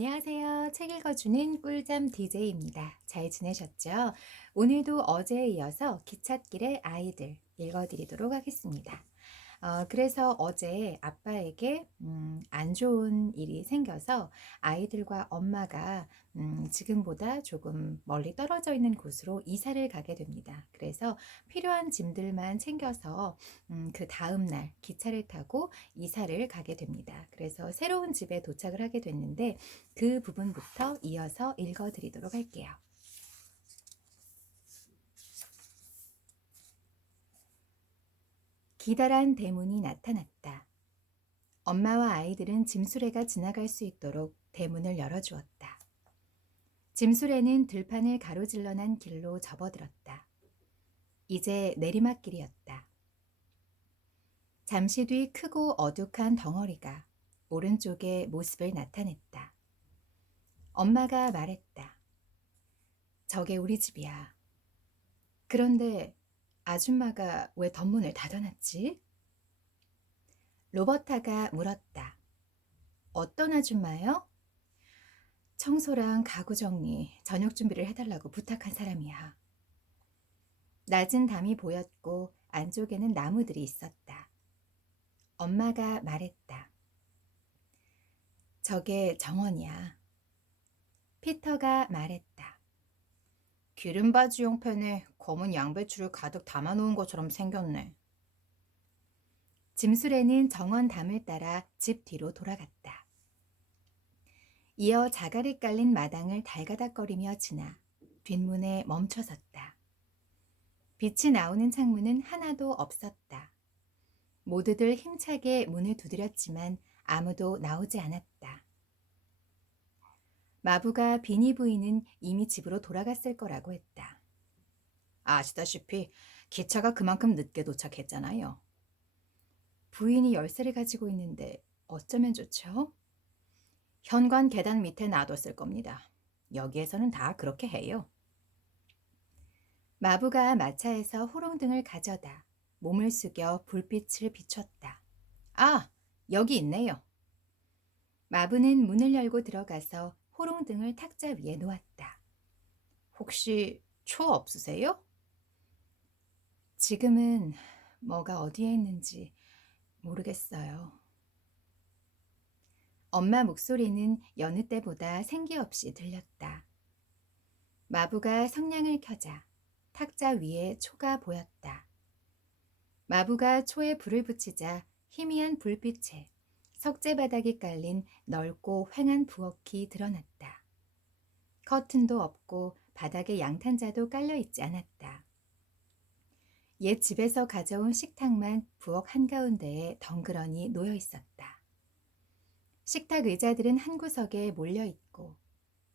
안녕하세요. 책 읽어주는 꿀잠 DJ입니다. 잘 지내셨죠? 오늘도 어제에 이어서 기찻길의 아이들 읽어드리도록 하겠습니다. 그래서 어제 아빠에게 안 좋은 일이 생겨서 아이들과 엄마가 지금보다 조금 멀리 떨어져 있는 곳으로 이사를 가게 됩니다. 그래서 필요한 짐들만 챙겨서 그 다음 날 기차를 타고 이사를 가게 됩니다. 그래서 새로운 집에 도착을 하게 됐는데 그 부분부터 이어서 읽어드리도록 할게요. 기다란 대문이 나타났다. 엄마와 아이들은 짐수레가 지나갈 수 있도록 대문을 열어주었다. 짐수레는 들판을 가로질러 난 길로 접어들었다. 이제 내리막길이었다. 잠시 뒤 크고 어둑한 덩어리가 오른쪽에 모습을 나타냈다. 엄마가 말했다. 저게 우리 집이야. 그런데 아줌마가 왜 덧문을 닫아놨지? 로버타가 물었다. 어떤 아줌마요? 청소랑 가구 정리, 저녁 준비를 해달라고 부탁한 사람이야. 낮은 담이 보였고 안쪽에는 나무들이 있었다. 엄마가 말했다. 저게 정원이야. 피터가 말했다. 기름바지 용팬에 검은 양배추를 가득 담아놓은 것처럼 생겼네. 짐수레는 정원 담을 따라 집 뒤로 돌아갔다. 이어 자갈이 깔린 마당을 달가닥거리며 지나 뒷문에 멈춰섰다. 빛이 나오는 창문은 하나도 없었다. 모두들 힘차게 문을 두드렸지만 아무도 나오지 않았다. 마부가 비니 부인은 이미 집으로 돌아갔을 거라고 했다. 아시다시피 기차가 그만큼 늦게 도착했잖아요. 부인이 열쇠를 가지고 있는데 어쩌면 좋죠? 현관 계단 밑에 놔뒀을 겁니다. 여기에서는 다 그렇게 해요. 마부가 마차에서 호롱등을 가져다 몸을 숙여 불빛을 비췄다. 아, 여기 있네요. 마부는 문을 열고 들어가서 호롱등을 탁자 위에 놓았다. 혹시 초 없으세요? 지금은 뭐가 어디에 있는지 모르겠어요. 엄마 목소리는 여느 때보다 생기 없이 들렸다. 마부가 성냥을 켜자 탁자 위에 초가 보였다. 마부가 초에 불을 붙이자 희미한 불빛에 석재 바닥이 깔린 넓고 휑한 부엌이 드러났다. 커튼도 없고 바닥에 양탄자도 깔려 있지 않았다. 옛 집에서 가져온 식탁만 부엌 한가운데에 덩그러니 놓여 있었다. 식탁 의자들은 한 구석에 몰려 있고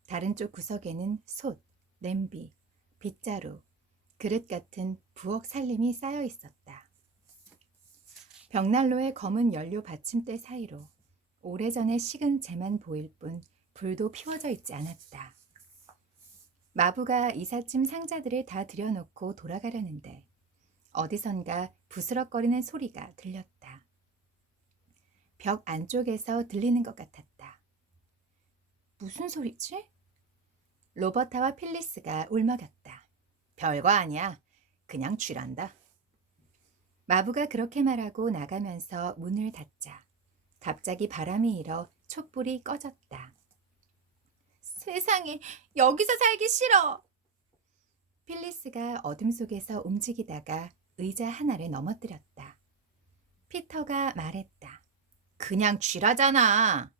다른 쪽 구석에는 솥, 냄비, 빗자루, 그릇 같은 부엌 살림이 쌓여 있었다. 벽난로의 검은 연료 받침대 사이로 오래전에 식은 재만 보일 뿐 불도 피워져 있지 않았다. 마부가 이삿짐 상자들을 다 들여놓고 돌아가려는데 어디선가 부스럭거리는 소리가 들렸다. 벽 안쪽에서 들리는 것 같았다. 무슨 소리지? 로버타와 필리스가 울먹였다. 별거 아니야. 그냥 쥐란다. 마부가 그렇게 말하고 나가면서 문을 닫자 갑자기 바람이 일어 촛불이 꺼졌다. 세상에, 여기서 살기 싫어! 필리스가 어둠 속에서 움직이다가 의자 하나를 넘어뜨렸다. 피터가 말했다. 그냥 쥐라잖아.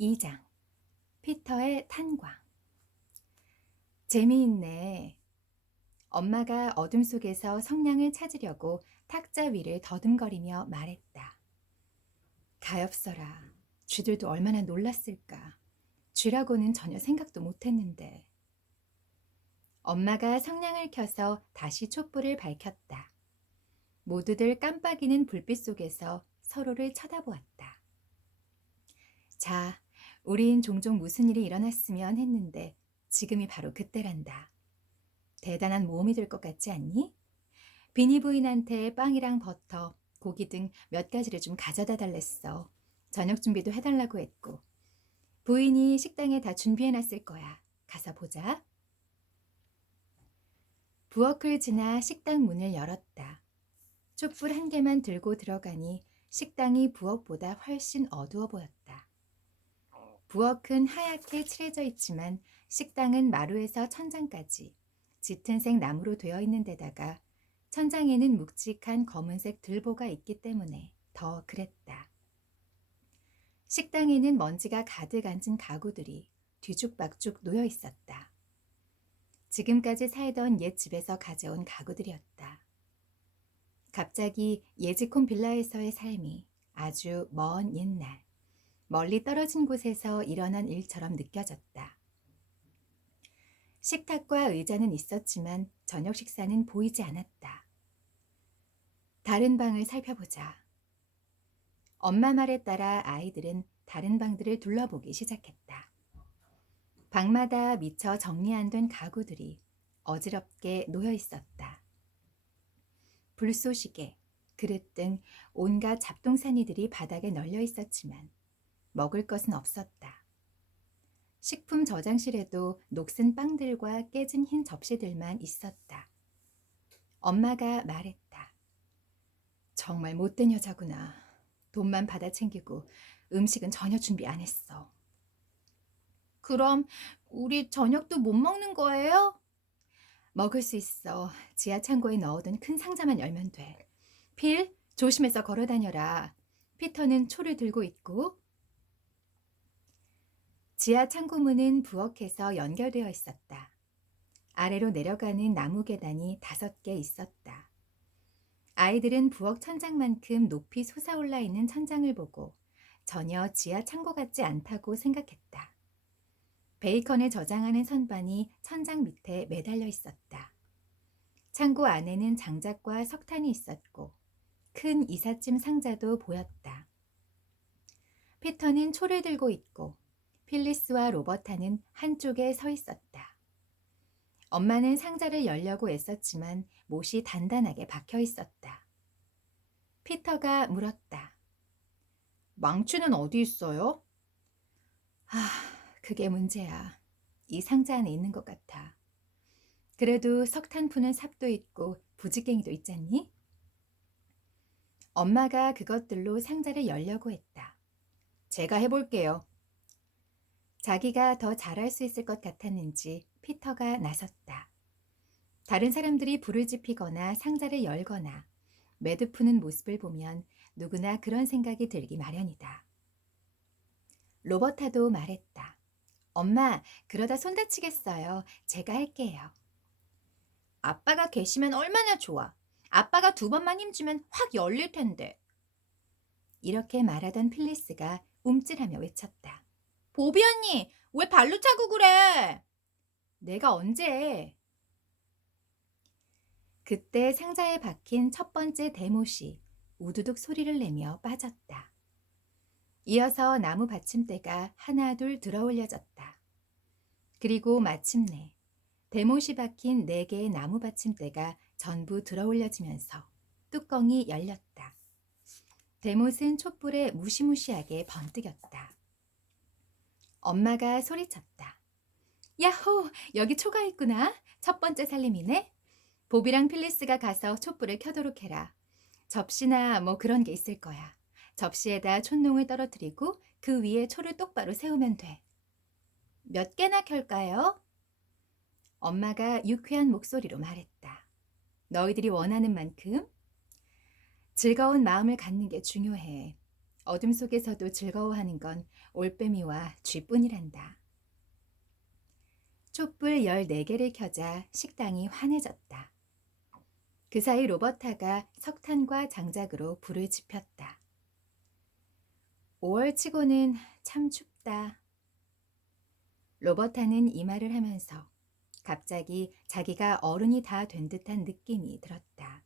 2장 피터의 탄광. 재미있네. 엄마가 어둠 속에서 성냥을 찾으려고 탁자 위를 더듬거리며 말했다. 가엾어라. 쥐들도 얼마나 놀랐을까. 쥐라고는 전혀 생각도 못했는데. 엄마가 성냥을 켜서 다시 촛불을 밝혔다. 모두들 깜빡이는 불빛 속에서 서로를 쳐다보았다. 자, 우린 종종 무슨 일이 일어났으면 했는데 지금이 바로 그때란다. 대단한 모험이 될 것 같지 않니? 비니 부인한테 빵이랑 버터, 고기 등 몇 가지를 좀 가져다 달랬어. 저녁 준비도 해달라고 했고 부인이 식당에 다 준비해놨을 거야. 가서 보자. 부엌을 지나 식당 문을 열었다. 촛불 한 개만 들고 들어가니 식당이 부엌보다 훨씬 어두워 보였다. 부엌은 하얗게 칠해져 있지만 식당은 마루에서 천장까지 짙은 색 나무로 되어 있는 데다가 천장에는 묵직한 검은색 들보가 있기 때문에 더 그랬다. 식당에는 먼지가 가득 앉은 가구들이 뒤죽박죽 놓여 있었다. 지금까지 살던 옛 집에서 가져온 가구들이었다. 갑자기 예지콘 빌라에서의 삶이 아주 먼 옛날, 멀리 떨어진 곳에서 일어난 일처럼 느껴졌다. 식탁과 의자는 있었지만 저녁 식사는 보이지 않았다. 다른 방을 살펴보자. 엄마 말에 따라 아이들은 다른 방들을 둘러보기 시작했다. 방마다 미처 정리 안 된 가구들이 어지럽게 놓여 있었다. 불쏘시개, 그릇 등 온갖 잡동사니들이 바닥에 널려 있었지만 먹을 것은 없었다. 식품 저장실에도 녹슨 빵들과 깨진 흰 접시들만 있었다. 엄마가 말했다. 정말 못된 여자구나. 돈만 받아 챙기고 음식은 전혀 준비 안 했어. 그럼 우리 저녁도 못 먹는 거예요? 먹을 수 있어. 지하 창고에 넣어둔 큰 상자만 열면 돼. 필, 조심해서 걸어 다녀라. 피터는 초를 들고 있고. 지하 창고 문은 부엌에서 연결되어 있었다. 아래로 내려가는 나무 계단이 5개 있었다. 아이들은 부엌 천장만큼 높이 솟아올라 있는 천장을 보고 전혀 지하 창고 같지 않다고 생각했다. 베이컨을 저장하는 선반이 천장 밑에 매달려 있었다. 창고 안에는 장작과 석탄이 있었고 큰 이삿짐 상자도 보였다. 피터는 초를 들고 있고 필리스와 로버타는 한쪽에 서 있었다. 엄마는 상자를 열려고 애썼지만 못이 단단하게 박혀 있었다. 피터가 물었다. 망치는 어디 있어요? 그게 문제야. 이 상자 안에 있는 것 같아. 그래도 석탄 푸는 삽도 있고 부지깽이도 있잖니? 엄마가 그것들로 상자를 열려고 했다. 제가 해볼게요. 자기가 더 잘할 수 있을 것 같았는지 피터가 나섰다. 다른 사람들이 불을 지피거나 상자를 열거나 매듭 푸는 모습을 보면 누구나 그런 생각이 들기 마련이다. 로버타도 말했다. 엄마, 그러다 손 다치겠어요. 제가 할게요. 아빠가 계시면 얼마나 좋아. 아빠가 2번만 힘주면 확 열릴 텐데. 이렇게 말하던 필리스가 움찔하며 외쳤다. 보비 언니, 왜 발로 차고 그래? 내가 언제? 그때 상자에 박힌 첫 번째 대못이 우두둑 소리를 내며 빠졌다. 이어서 나무 받침대가 하나 둘 들어 올려졌다. 그리고 마침내 대못이 박힌 4개의 나무 받침대가 전부 들어 올려지면서 뚜껑이 열렸다. 대못은 촛불에 무시무시하게 번뜩였다. 엄마가 소리쳤다. 야호! 여기 초가 있구나. 첫 번째 살림이네. 보비랑 필리스가 가서 촛불을 켜도록 해라. 접시나 뭐 그런 게 있을 거야. 접시에다 촛농을 떨어뜨리고 그 위에 초를 똑바로 세우면 돼. 몇 개나 켤까요? 엄마가 유쾌한 목소리로 말했다. 너희들이 원하는 만큼? 즐거운 마음을 갖는 게 중요해. 어둠 속에서도 즐거워하는 건 올빼미와 쥐뿐이란다. 촛불 14개를 켜자 식당이 환해졌다. 그 사이 로버타가 석탄과 장작으로 불을 지폈다. 5월 치고는 참 춥다. 로버타는 이 말을 하면서 갑자기 자기가 어른이 다 된 듯한 느낌이 들었다.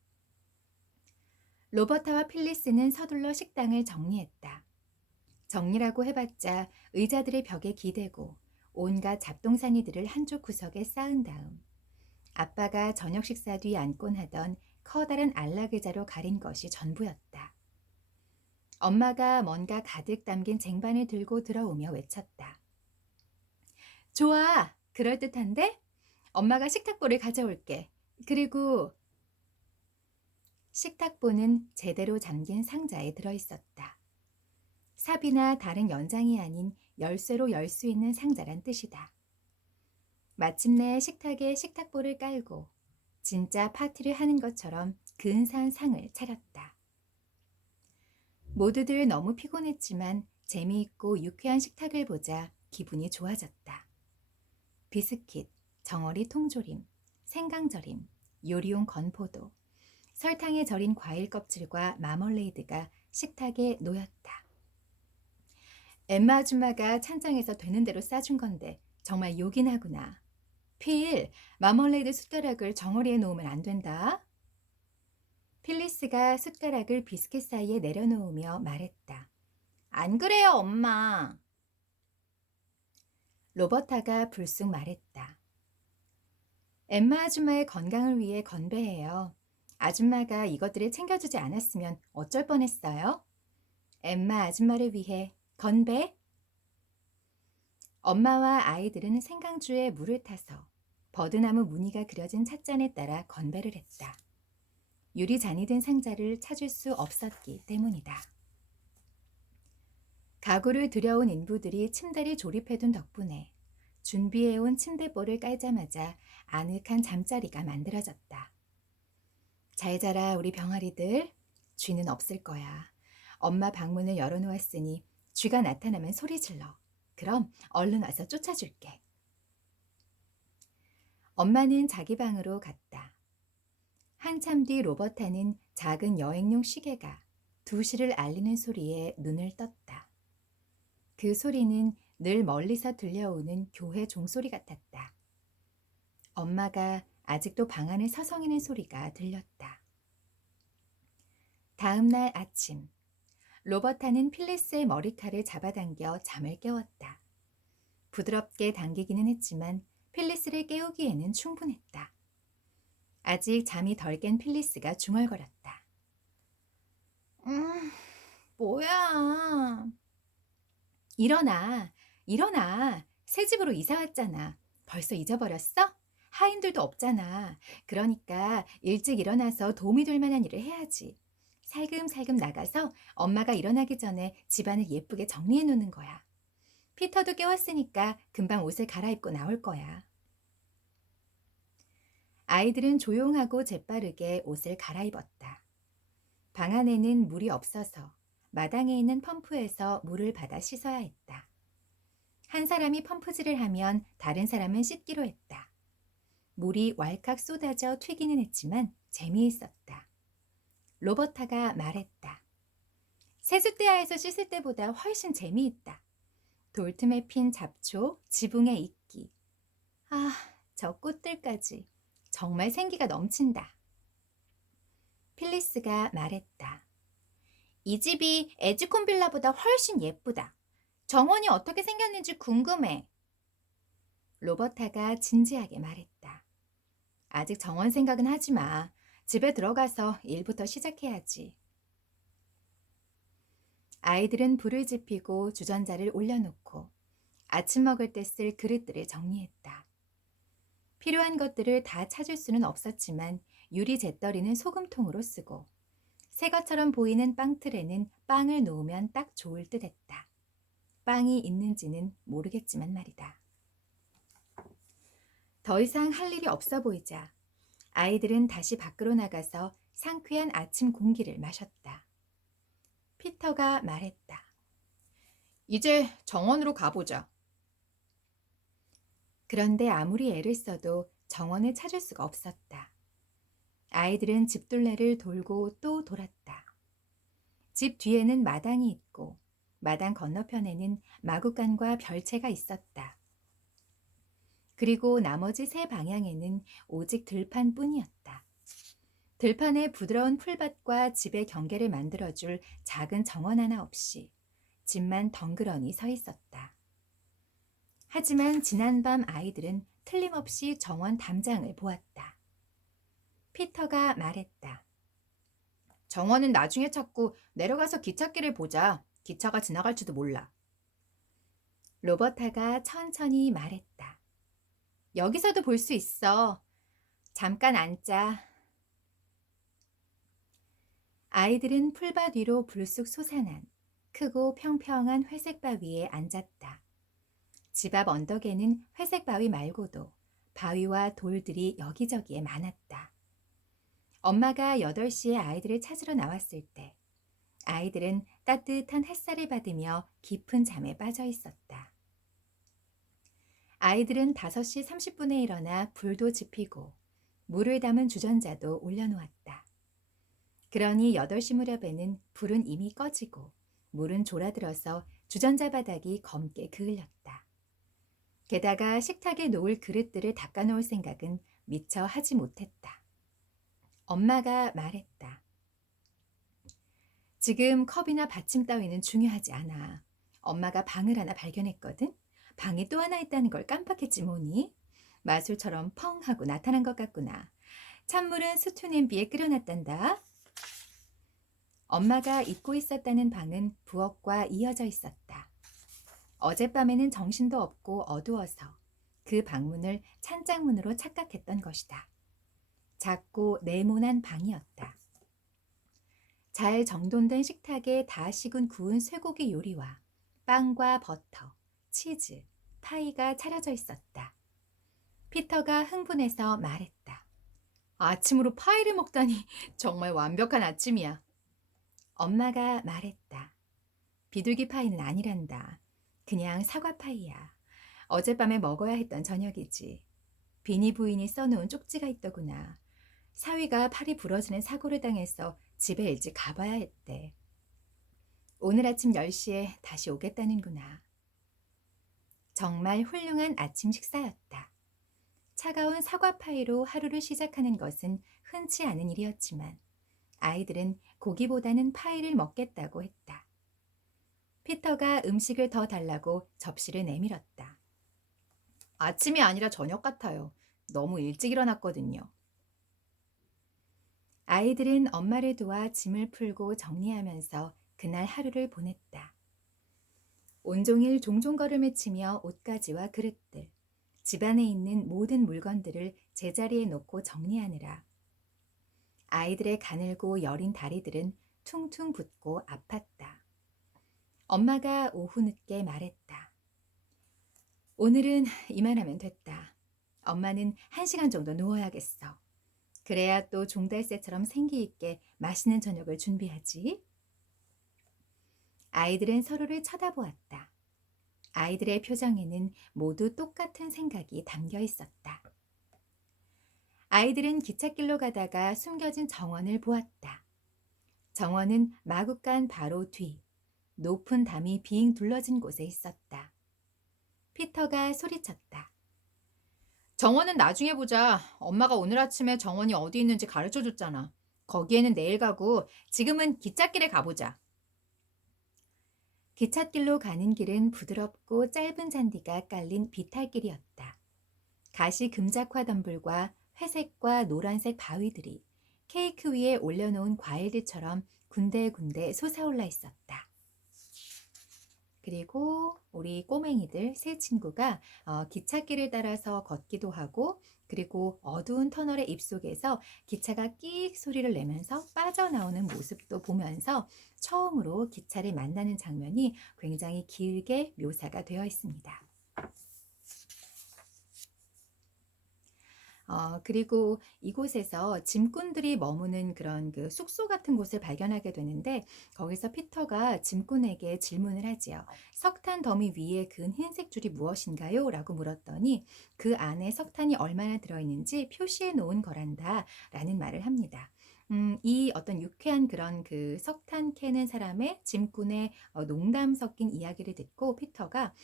로버타와 필리스는 서둘러 식당을 정리했다. 정리라고 해봤자 의자들의 벽에 기대고 온갖 잡동사니들을 한쪽 구석에 쌓은 다음 아빠가 저녁 식사 뒤 앉곤 하던 커다란 안락의자로 가린 것이 전부였다. 엄마가 뭔가 가득 담긴 쟁반을 들고 들어오며 외쳤다. 좋아, 그럴듯한데? 엄마가 식탁보를 가져올게. 그리고 식탁보는 제대로 잠긴 상자에 들어있었다. 삽이나 다른 연장이 아닌 열쇠로 열 수 있는 상자란 뜻이다. 마침내 식탁에 식탁보를 깔고 진짜 파티를 하는 것처럼 근사한 상을 차렸다. 모두들 너무 피곤했지만 재미있고 유쾌한 식탁을 보자 기분이 좋아졌다. 비스킷, 정어리 통조림, 생강절임, 요리용 건포도, 설탕에 절인 과일 껍질과 마멀레이드가 식탁에 놓였다. 엠마 아줌마가 찬장에서 되는 대로 싸준 건데 정말 욕이 나구나. 필, 마멀레이드 숟가락을 정어리에 놓으면 안 된다. 필리스가 숟가락을 비스킷 사이에 내려놓으며 말했다. 안 그래요, 엄마. 로버타가 불쑥 말했다. 엠마 아줌마의 건강을 위해 건배해요. 아줌마가 이것들을 챙겨주지 않았으면 어쩔 뻔했어요? 엠마 아줌마를 위해 건배? 엄마와 아이들은 생강주에 물을 타서 버드나무 무늬가 그려진 찻잔에 따라 건배를 했다. 유리잔이 든 상자를 찾을 수 없었기 때문이다. 가구를 들여온 인부들이 침대를 조립해둔 덕분에 준비해온 침대볼을 깔자마자 아늑한 잠자리가 만들어졌다. 잘 자라 우리 병아리들. 쥐는 없을 거야. 엄마 방문을 열어놓았으니 쥐가 나타나면 소리 질러. 그럼 얼른 와서 쫓아줄게. 엄마는 자기 방으로 갔다. 한참 뒤 로버타는 작은 여행용 시계가 2시를 알리는 소리에 눈을 떴다. 그 소리는 늘 멀리서 들려오는 교회 종소리 같았다. 엄마가 아직도 방 안에 서성이는 소리가 들렸다. 다음 날 아침, 로버타는 필리스의 머리칼을 잡아당겨 잠을 깨웠다. 부드럽게 당기기는 했지만 필리스를 깨우기에는 충분했다. 아직 잠이 덜 깬 필리스가 중얼거렸다. 뭐야. 일어나, 일어나. 새 집으로 이사 왔잖아. 벌써 잊어버렸어? 하인들도 없잖아. 그러니까 일찍 일어나서 도움이 될 만한 일을 해야지. 살금살금 나가서 엄마가 일어나기 전에 집안을 예쁘게 정리해 놓는 거야. 피터도 깨웠으니까 금방 옷을 갈아입고 나올 거야. 아이들은 조용하고 재빠르게 옷을 갈아입었다. 방 안에는 물이 없어서 마당에 있는 펌프에서 물을 받아 씻어야 했다. 한 사람이 펌프질을 하면 다른 사람은 씻기로 했다. 물이 왈칵 쏟아져 튀기는 했지만 재미있었다. 로버타가 말했다. 세숫대야에서 씻을 때보다 훨씬 재미있다. 돌틈에 핀 잡초, 지붕에 이끼. 아, 저 꽃들까지. 정말 생기가 넘친다. 필리스가 말했다. 이 집이 에지콘 빌라보다 훨씬 예쁘다. 정원이 어떻게 생겼는지 궁금해. 로버타가 진지하게 말했다. 아직 정원 생각은 하지 마. 집에 들어가서 일부터 시작해야지. 아이들은 불을 지피고 주전자를 올려놓고 아침 먹을 때 쓸 그릇들을 정리했다. 필요한 것들을 다 찾을 수는 없었지만 유리 재떨이는 소금통으로 쓰고 새 것처럼 보이는 빵틀에는 빵을 놓으면 딱 좋을 듯 했다. 빵이 있는지는 모르겠지만 말이다. 더 이상 할 일이 없어 보이자 아이들은 다시 밖으로 나가서 상쾌한 아침 공기를 마셨다. 피터가 말했다. 이제 정원으로 가보자. 그런데 아무리 애를 써도 정원을 찾을 수가 없었다. 아이들은 집둘레를 돌고 또 돌았다. 집 뒤에는 마당이 있고 마당 건너편에는 마구간과 별채가 있었다. 그리고 나머지 세 방향에는 오직 들판뿐이었다. 들판에 부드러운 풀밭과 집의 경계를 만들어줄 작은 정원 하나 없이 집만 덩그러니 서 있었다. 하지만 지난밤 아이들은 틀림없이 정원 담장을 보았다. 피터가 말했다. 정원은 나중에 찾고 내려가서 기찻길을 보자. 기차가 지나갈지도 몰라. 로버타가 천천히 말했다. 여기서도 볼 수 있어. 잠깐 앉자. 아이들은 풀밭 위로 불쑥 솟아난 크고 평평한 회색 바위에 앉았다. 집 앞 언덕에는 회색 바위 말고도 바위와 돌들이 여기저기에 많았다. 엄마가 8시에 아이들을 찾으러 나왔을 때 아이들은 따뜻한 햇살을 받으며 깊은 잠에 빠져 있었다. 아이들은 5시 30분에 일어나 불도 지피고 물을 담은 주전자도 올려놓았다. 그러니 8시 무렵에는 불은 이미 꺼지고 물은 졸아들어서 주전자 바닥이 검게 그을렸다. 게다가 식탁에 놓을 그릇들을 닦아놓을 생각은 미처 하지 못했다. 엄마가 말했다. 지금 컵이나 받침 따위는 중요하지 않아. 엄마가 방을 하나 발견했거든. 방에 또 하나 있다는 걸 깜빡했지 뭐니. 마술처럼 펑 하고 나타난 것 같구나. 찬물은 스튜 냄비에 끓여놨단다. 엄마가 잊고 있었다는 방은 부엌과 이어져 있었다. 어젯밤에는 정신도 없고 어두워서 그 방문을 찬장문으로 착각했던 것이다. 작고 네모난 방이었다. 잘 정돈된 식탁에 다 식은 구운 쇠고기 요리와 빵과 버터, 치즈, 파이가 차려져 있었다. 피터가 흥분해서 말했다. 아침으로 파이를 먹다니 정말 완벽한 아침이야. 엄마가 말했다. 비둘기 파이는 아니란다. 그냥 사과 파이야. 어젯밤에 먹어야 했던 저녁이지. 비니 부인이 써놓은 쪽지가 있더구나. 사위가 팔이 부러지는 사고를 당해서 집에 일찍 가봐야 했대. 오늘 아침 10시에 다시 오겠다는구나. 정말 훌륭한 아침 식사였다. 차가운 사과 파이로 하루를 시작하는 것은 흔치 않은 일이었지만 아이들은 고기보다는 파이를 먹겠다고 했다. 피터가 음식을 더 달라고 접시를 내밀었다. 아침이 아니라 저녁 같아요. 너무 일찍 일어났거든요. 아이들은 엄마를 도와 짐을 풀고 정리하면서 그날 하루를 보냈다. 온종일 종종걸음을 치며 옷가지와 그릇들, 집안에 있는 모든 물건들을 제자리에 놓고 정리하느라 아이들의 가늘고 여린 다리들은 퉁퉁 붓고 아팠다. 엄마가 오후 늦게 말했다. 오늘은 이만하면 됐다. 엄마는 1시간 정도 누워야겠어. 그래야 또 종달새처럼 생기 있게 맛있는 저녁을 준비하지. 아이들은 서로를 쳐다보았다. 아이들의 표정에는 모두 똑같은 생각이 담겨 있었다. 아이들은 기찻길로 가다가 숨겨진 정원을 보았다. 정원은 마구간 바로 뒤, 높은 담이 빙 둘러진 곳에 있었다. 피터가 소리쳤다. 정원은 나중에 보자. 엄마가 오늘 아침에 정원이 어디 있는지 가르쳐 줬잖아. 거기에는 내일 가고 지금은 기찻길에 가보자. 기찻길로 가는 길은 부드럽고 짧은 잔디가 깔린 비탈길이었다. 가시 금작화 덤불과 회색과 노란색 바위들이 케이크 위에 올려놓은 과일들처럼 군데군데 솟아올라 있었다. 그리고 우리 꼬맹이들 세 친구가 기찻길을 따라서 걷기도 하고 그리고 어두운 터널의 입속에서 기차가 끼익 소리를 내면서 빠져나오는 모습도 보면서 처음으로 기차를 만나는 장면이 굉장히 길게 묘사가 되어 있습니다. 그리고 이곳에서 짐꾼들이 머무는 그런 그 숙소 같은 곳을 발견하게 되는데 거기서 피터가 짐꾼에게 질문을 하지요. 석탄 더미 위에 그은 흰색 줄이 무엇인가요? 라고 물었더니 그 안에 석탄이 얼마나 들어있는지 표시해 놓은 거란다 라는 말을 합니다. 이 어떤 유쾌한 그런 그 석탄 캐는 사람의 짐꾼의 농담 섞인 이야기를 듣고 피터가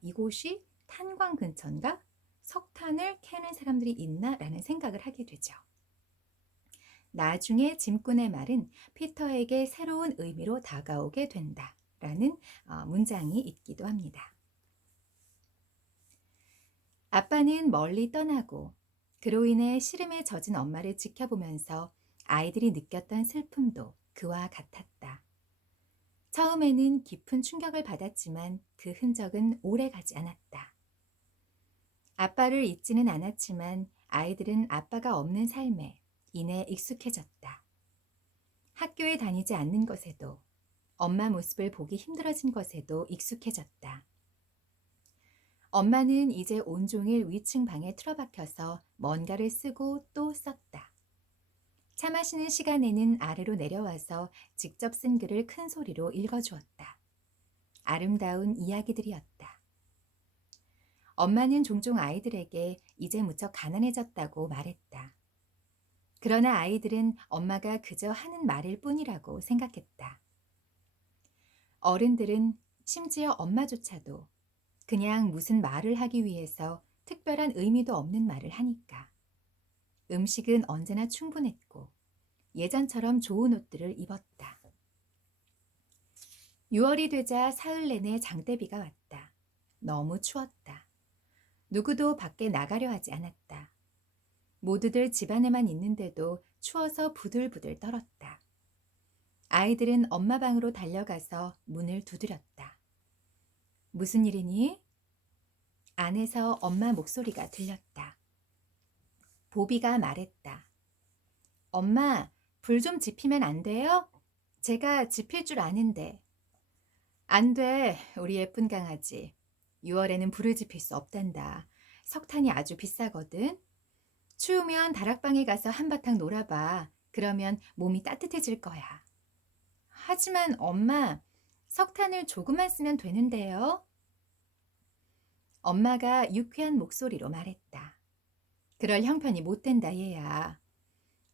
이곳이 탄광 근처인가? 석탄을 캐는 사람들이 있나? 라는 생각을 하게 되죠. 나중에 짐꾼의 말은 피터에게 새로운 의미로 다가오게 된다. 라는 문장이 있기도 합니다. 아빠는 멀리 떠나고 그로 인해 시름에 젖은 엄마를 지켜보면서 아이들이 느꼈던 슬픔도 그와 같았다. 처음에는 깊은 충격을 받았지만 그 흔적은 오래 가지 않았다. 아빠를 잊지는 않았지만 아이들은 아빠가 없는 삶에 이내 익숙해졌다. 학교에 다니지 않는 것에도, 엄마 모습을 보기 힘들어진 것에도 익숙해졌다. 엄마는 이제 온종일 위층 방에 틀어박혀서 뭔가를 쓰고 또 썼다. 차 마시는 시간에는 아래로 내려와서 직접 쓴 글을 큰 소리로 읽어주었다. 아름다운 이야기들이었다. 엄마는 종종 아이들에게 이제 무척 가난해졌다고 말했다. 그러나 아이들은 엄마가 그저 하는 말일 뿐이라고 생각했다. 어른들은 심지어 엄마조차도 그냥 무슨 말을 하기 위해서 특별한 의미도 없는 말을 하니까. 음식은 언제나 충분했고 예전처럼 좋은 옷들을 입었다. 6월이 되자 사흘 내내 장대비가 왔다. 너무 추웠다. 누구도 밖에 나가려 하지 않았다. 모두들 집 안에만 있는데도 추워서 부들부들 떨었다. 아이들은 엄마 방으로 달려가서 문을 두드렸다. 무슨 일이니? 안에서 엄마 목소리가 들렸다. 보비가 말했다. 엄마, 불 좀 지피면 안 돼요? 제가 지필 줄 아는데. 안 돼, 우리 예쁜 강아지. 6월에는 불을 지필 수 없단다. 석탄이 아주 비싸거든. 추우면 다락방에 가서 한바탕 놀아봐. 그러면 몸이 따뜻해질 거야. 하지만 엄마, 석탄을 조금만 쓰면 되는데요. 엄마가 유쾌한 목소리로 말했다. 그럴 형편이 못 된다, 얘야.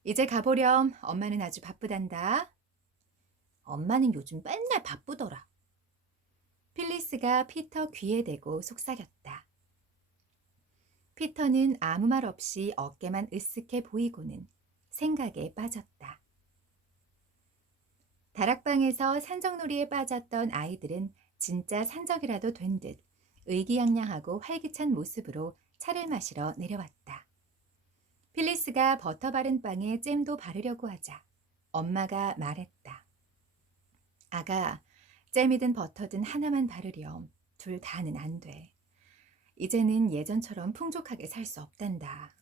이제 가보렴. 엄마는 아주 바쁘단다. 엄마는 요즘 맨날 바쁘더라. 필리스가 피터 귀에 대고 속삭였다. 피터는 아무 말 없이 어깨만 으쓱해 보이고는 생각에 빠졌다. 다락방에서 산적놀이에 빠졌던 아이들은 진짜 산적이라도 된 듯 의기양양하고 활기찬 모습으로 차를 마시러 내려왔다. 필리스가 버터 바른 빵에 잼도 바르려고 하자 엄마가 말했다. 아가, 잼이든 버터든 하나만 바르렴. 둘 다는 안 돼. 이제는 예전처럼 풍족하게 살 수 없단다.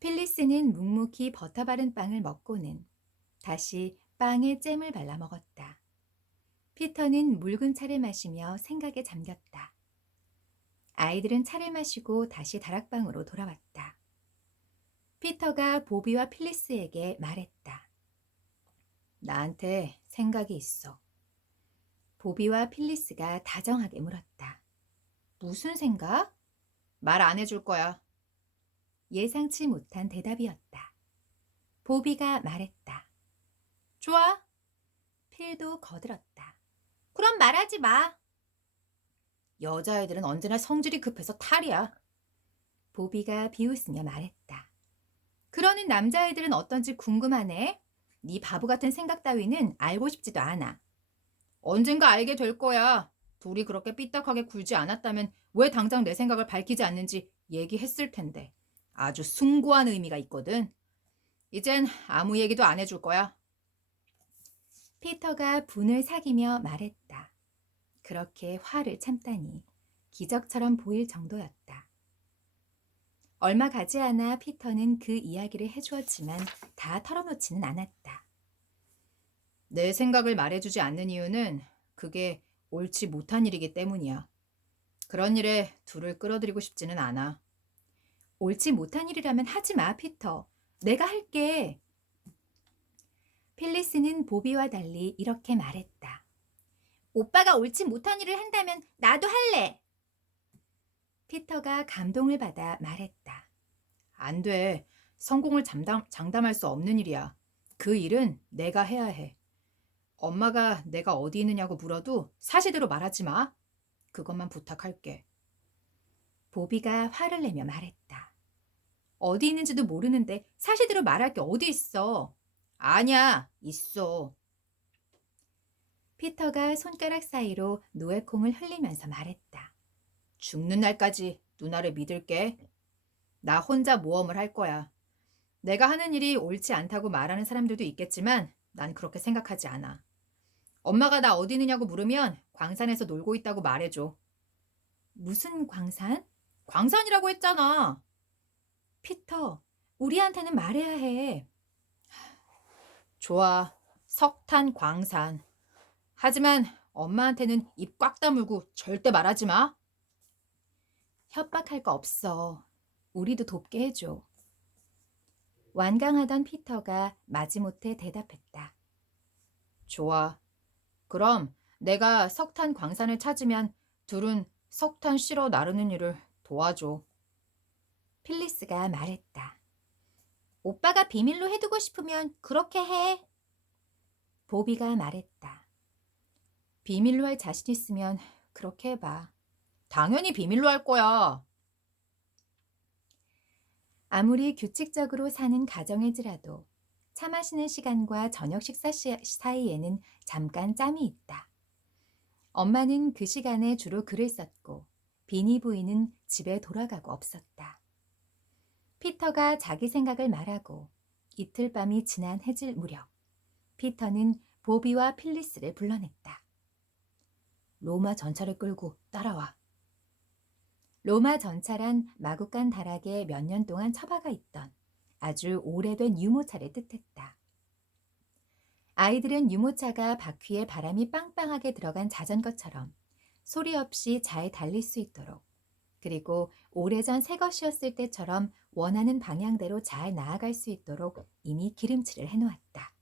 필리스는 묵묵히 버터 바른 빵을 먹고는 다시 빵에 잼을 발라 먹었다. 피터는 묽은 차를 마시며 생각에 잠겼다. 아이들은 차를 마시고 다시 다락방으로 돌아왔다. 피터가 보비와 필리스에게 말했다. 나한테 생각이 있어. 보비와 필리스가 다정하게 물었다. 무슨 생각? 말 안 해줄 거야. 예상치 못한 대답이었다. 보비가 말했다. 좋아. 필도 거들었다. 그럼 말하지 마. 여자애들은 언제나 성질이 급해서 탈이야. 보비가 비웃으며 말했다. 그러는 남자애들은 어떤지 궁금하네. 네 바보 같은 생각 따위는 알고 싶지도 않아. 언젠가 알게 될 거야. 둘이 그렇게 삐딱하게 굴지 않았다면 왜 당장 내 생각을 밝히지 않는지 얘기했을 텐데. 아주 숭고한 의미가 있거든. 이젠 아무 얘기도 안 해줄 거야. 피터가 분을 사기며 말했다. 그렇게 화를 참다니 기적처럼 보일 정도였다. 얼마 가지 않아 피터는 그 이야기를 해주었지만 다 털어놓지는 않았다. 내 생각을 말해주지 않는 이유는 그게 옳지 못한 일이기 때문이야. 그런 일에 둘을 끌어들이고 싶지는 않아. 옳지 못한 일이라면 하지 마, 피터. 내가 할게. 필리스는 보비와 달리 이렇게 말했다. 오빠가 옳지 못한 일을 한다면 나도 할래. 피터가 감동을 받아 말했다. 안 돼. 성공을 장담할 수 없는 일이야. 그 일은 내가 해야 해. 엄마가 내가 어디 있느냐고 물어도 사실대로 말하지 마. 그것만 부탁할게. 보비가 화를 내며 말했다. 어디 있는지도 모르는데 사실대로 말할 게 어디 있어. 아니야, 있어. 피터가 손가락 사이로 노회콩을 흘리면서 말했다. 죽는 날까지 누나를 믿을게. 나 혼자 모험을 할 거야. 내가 하는 일이 옳지 않다고 말하는 사람들도 있겠지만 난 그렇게 생각하지 않아. 엄마가 나 어디 있느냐고 물으면 광산에서 놀고 있다고 말해줘. 무슨 광산? 광산이라고 했잖아. 피터, 우리한테는 말해야 해. 좋아. 석탄 광산. 하지만 엄마한테는 입 꽉 다물고 절대 말하지 마. 협박할 거 없어. 우리도 돕게 해줘. 완강하던 피터가 마지못해 대답했다. 좋아. 그럼 내가 석탄 광산을 찾으면 둘은 석탄 실어 나르는 일을 도와줘. 필리스가 말했다. 오빠가 비밀로 해두고 싶으면 그렇게 해. 보비가 말했다. 비밀로 할 자신 있으면 그렇게 해봐. 당연히 비밀로 할 거야. 아무리 규칙적으로 사는 가정일지라도 차 마시는 시간과 저녁 식사 사이에는 잠깐 짬이 있다. 엄마는 그 시간에 주로 글을 썼고 비니 부인은 집에 돌아가고 없었다. 피터가 자기 생각을 말하고 이틀 밤이 지난 해질 무렵 피터는 보비와 필리스를 불러냈다. 로마 전차를 끌고 따라와. 로마 전차란 마구간 다락에 몇 년 동안 처박아 있던 아주 오래된 유모차를 뜻했다. 아이들은 유모차가 바퀴에 바람이 빵빵하게 들어간 자전거처럼 소리 없이 잘 달릴 수 있도록, 그리고 오래전 새 것이었을 때처럼 원하는 방향대로 잘 나아갈 수 있도록 이미 기름칠을 해놓았다.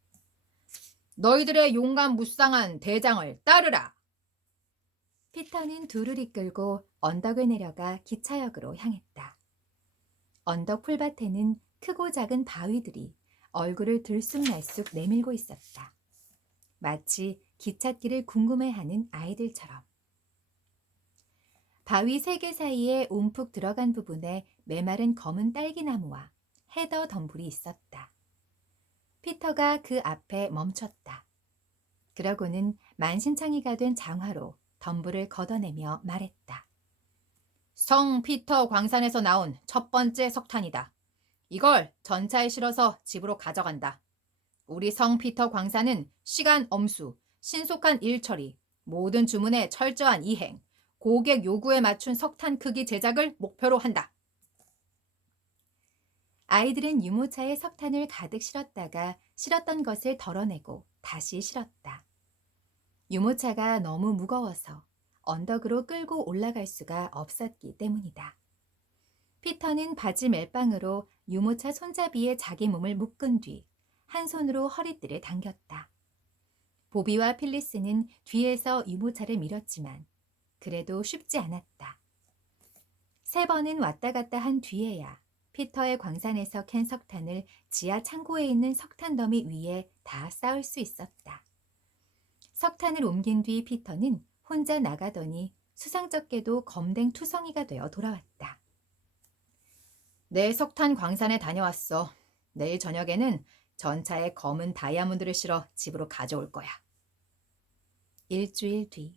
너희들의 용감 무쌍한 대장을 따르라. 피터는 둘을 이끌고 언덕을 내려가 기차역으로 향했다. 언덕 풀밭에는 크고 작은 바위들이 얼굴을 들쑥날쑥 내밀고 있었다. 마치 기찻길을 궁금해하는 아이들처럼. 바위 3개 사이에 움푹 들어간 부분에 메마른 검은 딸기나무와 헤더 덤불이 있었다. 피터가 그 앞에 멈췄다. 그러고는 만신창이가 된 장화로 덤불을 걷어내며 말했다. 성 피터 광산에서 나온 첫 번째 석탄이다. 이걸 전차에 실어서 집으로 가져간다. 우리 성 피터 광산은 시간 엄수, 신속한 일 처리, 모든 주문의 철저한 이행, 고객 요구에 맞춘 석탄 크기 제작을 목표로 한다. 아이들은 유모차에 석탄을 가득 실었다가 실었던 것을 덜어내고 다시 실었다. 유모차가 너무 무거워서 언덕으로 끌고 올라갈 수가 없었기 때문이다. 피터는 바지 멜빵으로 유모차 손잡이에 자기 몸을 묶은 뒤 한 손으로 허리띠를 당겼다. 보비와 필리스는 뒤에서 유모차를 밀었지만 그래도 쉽지 않았다. 3번은 왔다 갔다 한 뒤에야 피터의 광산에서 캔 석탄을 지하 창고에 있는 석탄 더미 위에 다 쌓을 수 있었다. 석탄을 옮긴 뒤 피터는 혼자 나가더니 수상쩍게도 검댕 투성이가 되어 돌아왔다. 내 석탄 광산에 다녀왔어. 내일 저녁에는 전차에 검은 다이아몬드를 실어 집으로 가져올 거야. 일주일 뒤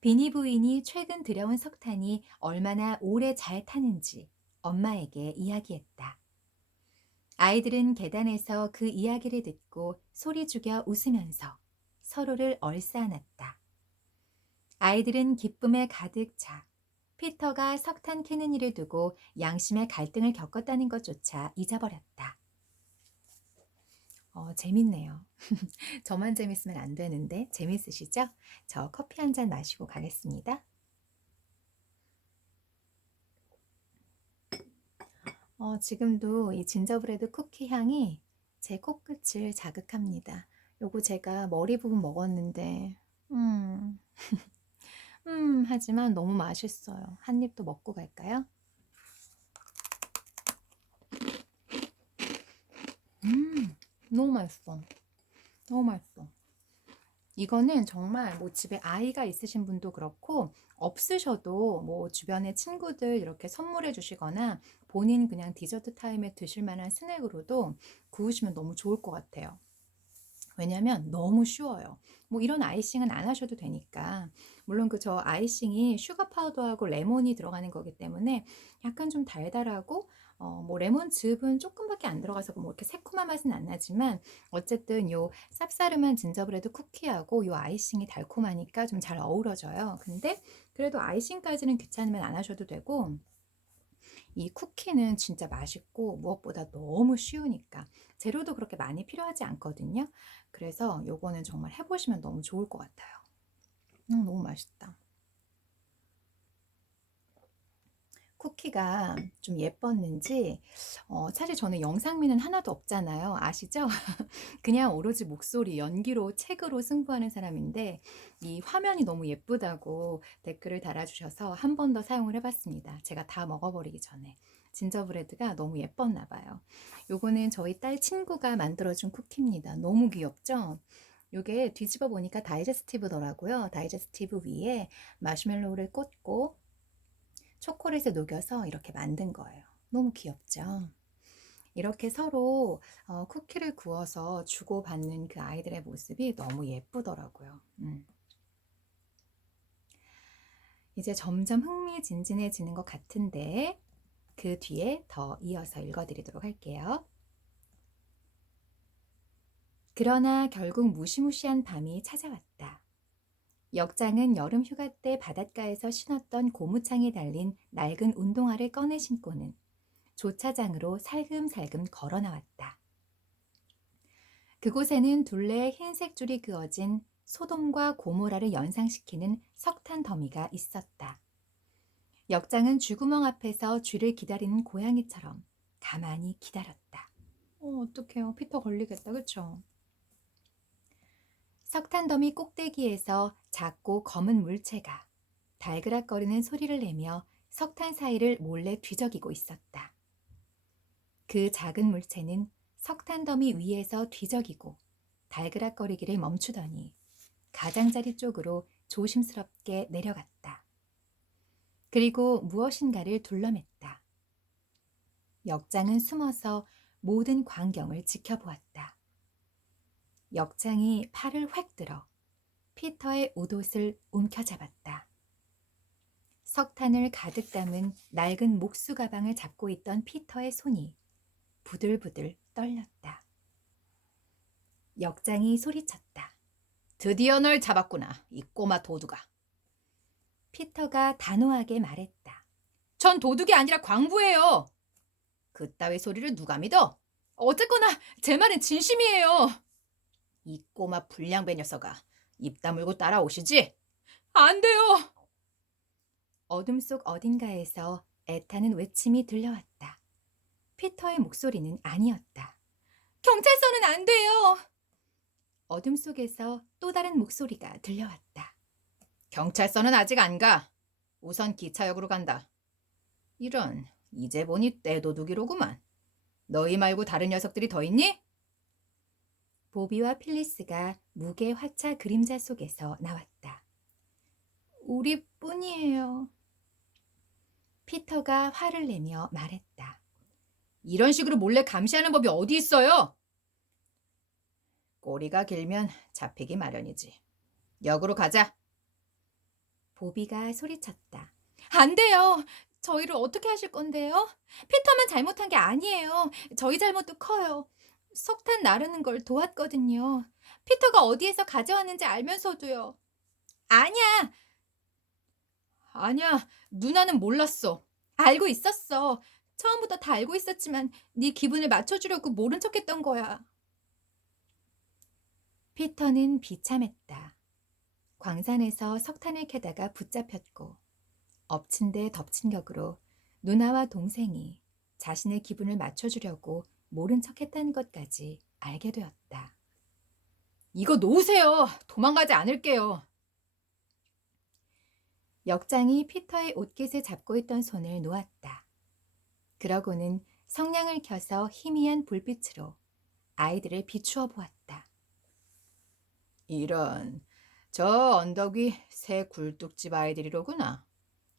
비니 부인이 최근 들여온 석탄이 얼마나 오래 잘 타는지 엄마에게 이야기했다. 아이들은 계단에서 그 이야기를 듣고 소리 죽여 웃으면서 서로를 얼싸안았다. 아이들은 기쁨에 가득 차 피터가 석탄 캐는 일을 두고 양심의 갈등을 겪었다는 것조차 잊어버렸다. 재밌네요. 저만 재밌으면 안 되는데 재밌으시죠? 저 커피 한 잔 마시고 가겠습니다. 지금도 이 진저브레드 쿠키 향이 제 코끝을 자극합니다. 요거 제가 머리 부분 먹었는데 하지만 너무 맛있어요. 한 입 또 먹고 갈까요? 너무 맛있어. 너무 맛있어. 이거는 정말 뭐 집에 아이가 있으신 분도 그렇고 없으셔도 뭐 주변에 친구들 이렇게 선물해 주시거나 본인 그냥 디저트 타임에 드실 만한 스낵으로도 구우시면 너무 좋을 것 같아요. 왜냐면 너무 쉬워요. 뭐 이런 아이싱은 안 하셔도 되니까. 물론 그 저 아이싱이 슈가 파우더하고 레몬이 들어가는 거기 때문에 약간 좀 달달하고 뭐 레몬즙은 조금밖에 안 들어가서 뭐 이렇게 새콤한 맛은 안 나지만 어쨌든 요 쌉싸름한 진저브레드 쿠키하고 요 아이싱이 달콤하니까 좀 잘 어우러져요. 근데 그래도 아이싱까지는 귀찮으면 안 하셔도 되고 이 쿠키는 진짜 맛있고 무엇보다 너무 쉬우니까 재료도 그렇게 많이 필요하지 않거든요. 그래서 요거는 정말 해보시면 너무 좋을 것 같아요. 너무 맛있다. 쿠키가 좀 예뻤는지 사실 저는 영상미는 하나도 없잖아요. 아시죠? 그냥 오로지 목소리, 연기로, 책으로 승부하는 사람인데 이 화면이 너무 예쁘다고 댓글을 달아주셔서 한 번 더 사용을 해봤습니다. 제가 다 먹어버리기 전에. 진저브레드가 너무 예뻤나 봐요. 요거는 저희 딸 친구가 만들어준 쿠키입니다. 너무 귀엽죠? 요게 뒤집어 보니까 다이제스티브더라고요. 다이제스티브 위에 마시멜로우를 꽂고 초콜릿을 녹여서 이렇게 만든 거예요. 너무 귀엽죠? 이렇게 서로 쿠키를 구워서 주고받는 그 아이들의 모습이 너무 예쁘더라고요. 이제 점점 흥미진진해지는 것 같은데 그 뒤에 더 이어서 읽어드리도록 할게요. 그러나 결국 무시무시한 밤이 찾아왔다. 역장은 여름 휴가 때 바닷가에서 신었던 고무창에 달린 낡은 운동화를 꺼내 신고는 조차장으로 살금살금 걸어 나왔다. 그곳에는 둘레에 흰색 줄이 그어진 소돔과 고모라를 연상시키는 석탄 더미가 있었다. 역장은 쥐구멍 앞에서 쥐를 기다리는 고양이처럼 가만히 기다렸다. 어떡해요. 피터 걸리겠다. 그쵸? 석탄 더미 꼭대기에서 작고 검은 물체가 달그락거리는 소리를 내며 석탄 사이를 몰래 뒤적이고 있었다. 그 작은 물체는 석탄 더미 위에서 뒤적이고 달그락거리기를 멈추더니 가장자리 쪽으로 조심스럽게 내려갔다. 그리고 무엇인가를 둘러맸다. 역장은 숨어서 모든 광경을 지켜보았다. 역장이 팔을 획 들어 피터의 옷옷을 움켜잡았다. 석탄을 가득 담은 낡은 목수 가방을 잡고 있던 피터의 손이 부들부들 떨렸다. 역장이 소리쳤다. 드디어 널 잡았구나, 이 꼬마 도둑아. 피터가 단호하게 말했다. 전 도둑이 아니라 광부예요. 그따위 소리를 누가 믿어? 어쨌거나 제 말은 진심이에요. 이 꼬마 불량배 녀석아, 입 다물고 따라오시지. 안 돼요. 어둠 속 어딘가에서 애타는 외침이 들려왔다. 피터의 목소리는 아니었다. 경찰서는 안 돼요. 어둠 속에서 또 다른 목소리가 들려왔다. 경찰서는 아직 안 가. 우선 기차역으로 간다. 이런, 이제 보니 떼도둑이로구만. 너희 말고 다른 녀석들이 더 있니? 보비와 필리스가 무게 화차 그림자 속에서 나왔다. 우리뿐이에요. 피터가 화를 내며 말했다. 이런 식으로 몰래 감시하는 법이 어디 있어요? 꼬리가 길면 잡히기 마련이지. 역으로 가자. 보비가 소리쳤다. 안 돼요. 저희를 어떻게 하실 건데요? 피터만 잘못한 게 아니에요. 저희 잘못도 커요. 석탄 나르는 걸 도왔거든요. 피터가 어디에서 가져왔는지 알면서도요. 아니야. 아니야. 누나는 몰랐어. 알고 있었어. 처음부터 다 알고 있었지만 네 기분을 맞춰주려고 모른 척했던 거야. 피터는 비참했다. 광산에서 석탄을 캐다가 붙잡혔고 엎친 데 덮친 격으로 누나와 동생이 자신의 기분을 맞춰주려고 모른 척했다는 것까지 알게 되었다. 이거 놓으세요. 도망가지 않을게요. 역장이 피터의 옷깃을 잡고 있던 손을 놓았다. 그러고는 성냥을 켜서 희미한 불빛으로 아이들을 비추어 보았다. 이런, 저 언덕 위 새 굴뚝집 아이들이로구나.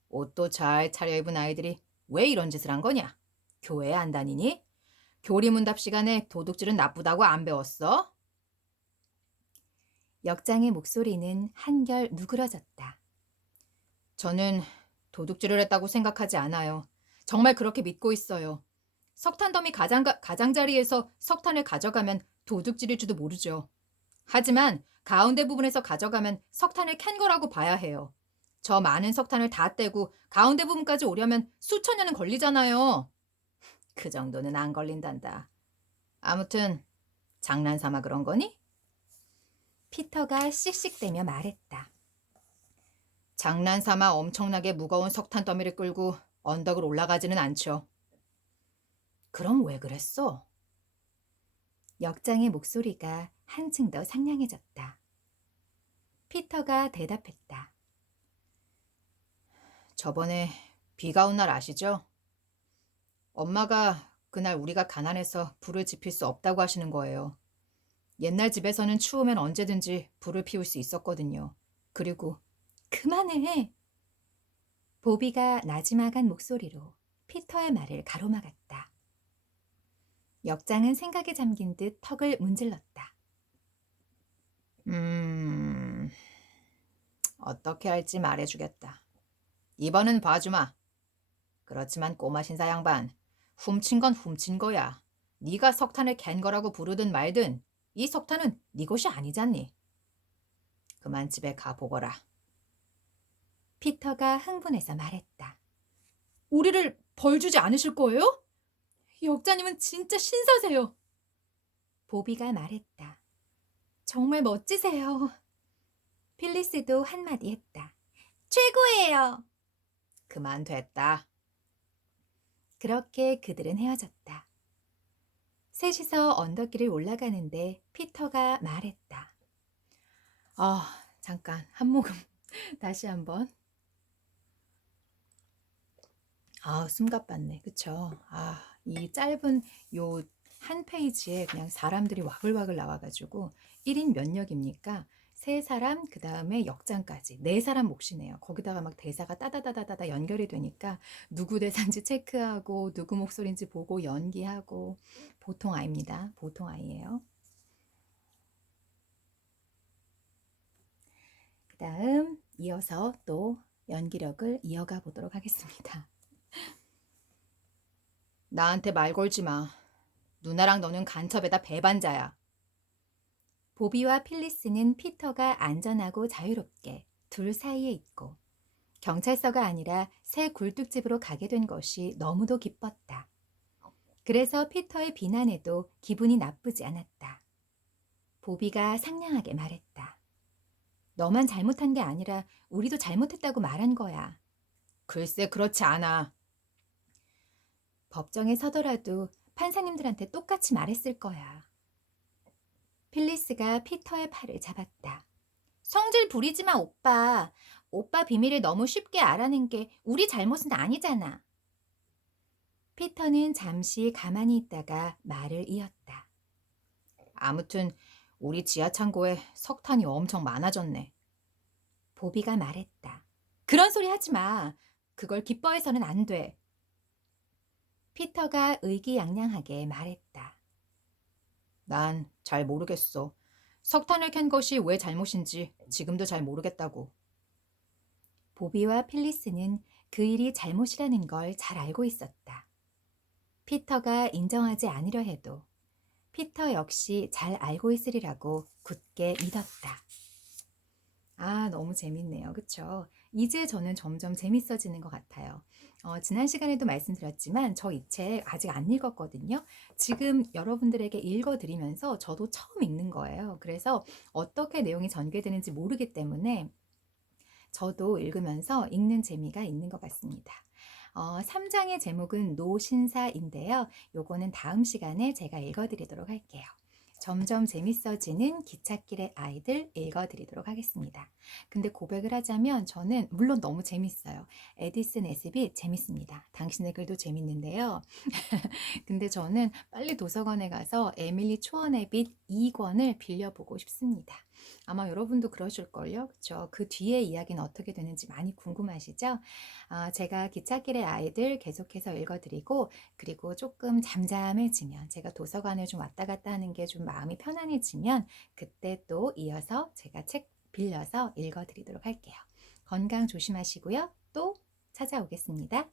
옷도 잘 차려입은 아이들이 왜 이런 짓을 한 거냐? 교회 안 다니니? 교리문답 시간에 도둑질은 나쁘다고 안 배웠어? 역장의 목소리는 한결 누그러졌다. 저는 도둑질을 했다고 생각하지 않아요. 정말 그렇게 믿고 있어요. 석탄 더미 가장자리에서 석탄을 가져가면 도둑질일지도 모르죠. 하지만 가운데 부분에서 가져가면 석탄을 캔 거라고 봐야 해요. 저 많은 석탄을 다 떼고 가운데 부분까지 오려면 수천 년은 걸리잖아요. 그 정도는 안 걸린단다. 아무튼 장난삼아 그런 거니? 피터가 씩씩대며 말했다. 장난삼아 엄청나게 무거운 석탄 더미를 끌고 언덕을 올라가지는 않죠. 그럼 왜 그랬어? 역장의 목소리가 한층 더 상냥해졌다. 피터가 대답했다. 저번에 비가 온 날 아시죠? 엄마가 그날 우리가 가난해서 불을 지필 수 없다고 하시는 거예요. 옛날 집에서는 추우면 언제든지 불을 피울 수 있었거든요. 그리고 그만해. 보비가 나지막한 목소리로 피터의 말을 가로막았다. 역장은 생각에 잠긴 듯 턱을 문질렀다. 어떻게 할지 말해주겠다. 이번은 봐주마. 그렇지만 꼬마 신사 양반, 훔친 건 훔친 거야. 네가 석탄을 캔 거라고 부르든 말든 이 석탄은 네 것이 아니잖니. 그만 집에 가보거라. 피터가 흥분해서 말했다. 우리를 벌 주지 않으실 거예요? 역자님은 진짜 신사세요. 보비가 말했다. 정말 멋지세요. 필리스도 한마디 했다. 최고예요. 그만 됐다. 그렇게 그들은 헤어졌다. 셋이서 언덕길을 올라가는데 피터가 말했다. 잠깐 한 모금 다시 한번. 숨가빴네. 그쵸? 이 짧은 요 한 페이지에 그냥 사람들이 와글와글 나와가지고 1인 몇 역입니까? 3사람 그 다음에 역장까지 4사람 몫이네요. 거기다가 막 대사가 따다다다다다 연결이 되니까 누구 대사인지 체크하고 누구 목소리인지 보고 연기하고 보통 아이입니다. 보통 아이예요. 그 다음 이어서 또 연기력을 이어가 보도록 하겠습니다. 나한테 말 걸지 마. 누나랑 너는 간첩에다 배반자야. 보비와 필리스는 피터가 안전하고 자유롭게 둘 사이에 있고 경찰서가 아니라 새 굴뚝집으로 가게 된 것이 너무도 기뻤다. 그래서 피터의 비난에도 기분이 나쁘지 않았다. 보비가 상냥하게 말했다. 너만 잘못한 게 아니라 우리도 잘못했다고 말한 거야. 글쎄 그렇지 않아. 법정에 서더라도 판사님들한테 똑같이 말했을 거야. 필리스가 피터의 팔을 잡았다. 성질 부리지 마, 오빠. 오빠 비밀을 너무 쉽게 알아낸 게 우리 잘못은 아니잖아. 피터는 잠시 가만히 있다가 말을 이었다. 아무튼 우리 지하 창고에 석탄이 엄청 많아졌네. 보비가 말했다. 그런 소리 하지 마. 그걸 기뻐해서는 안 돼. 피터가 의기양양하게 말했다. 난 잘 모르겠어. 석탄을 캔 것이 왜 잘못인지 지금도 잘 모르겠다고. 보비와 필리스는 그 일이 잘못이라는 걸 잘 알고 있었다. 피터가 인정하지 않으려 해도 피터 역시 잘 알고 있으리라고 굳게 믿었다. 너무 재밌네요. 그쵸? 이제 저는 점점 재밌어지는 것 같아요. 지난 시간에도 말씀드렸지만 저 이 책 아직 안 읽었거든요. 지금 여러분들에게 읽어드리면서 저도 처음 읽는 거예요. 그래서 어떻게 내용이 전개되는지 모르기 때문에 저도 읽으면서 읽는 재미가 있는 것 같습니다. 3장의 제목은 노신사인데요. 요거는 다음 시간에 제가 읽어드리도록 할게요. 점점 재밌어지는 기찻길의 아이들 읽어드리도록 하겠습니다. 근데 고백을 하자면 저는 물론 너무 재밌어요. 에디슨 에스비 재밌습니다. 당신의 글도 재밌는데요. 근데 저는 빨리 도서관에 가서 에밀리 초원의 빛 2권을 빌려보고 싶습니다. 아마 여러분도 그러실걸요? 그쵸? 그 뒤에 이야기는 어떻게 되는지 많이 궁금하시죠? 제가 기찻길의 아이들 계속해서 읽어드리고 그리고 조금 잠잠해지면 제가 도서관을 좀 왔다 갔다 하는 게 좀 마음이 편안해지면 그때 또 이어서 제가 책 빌려서 읽어드리도록 할게요. 건강 조심하시고요. 또 찾아오겠습니다.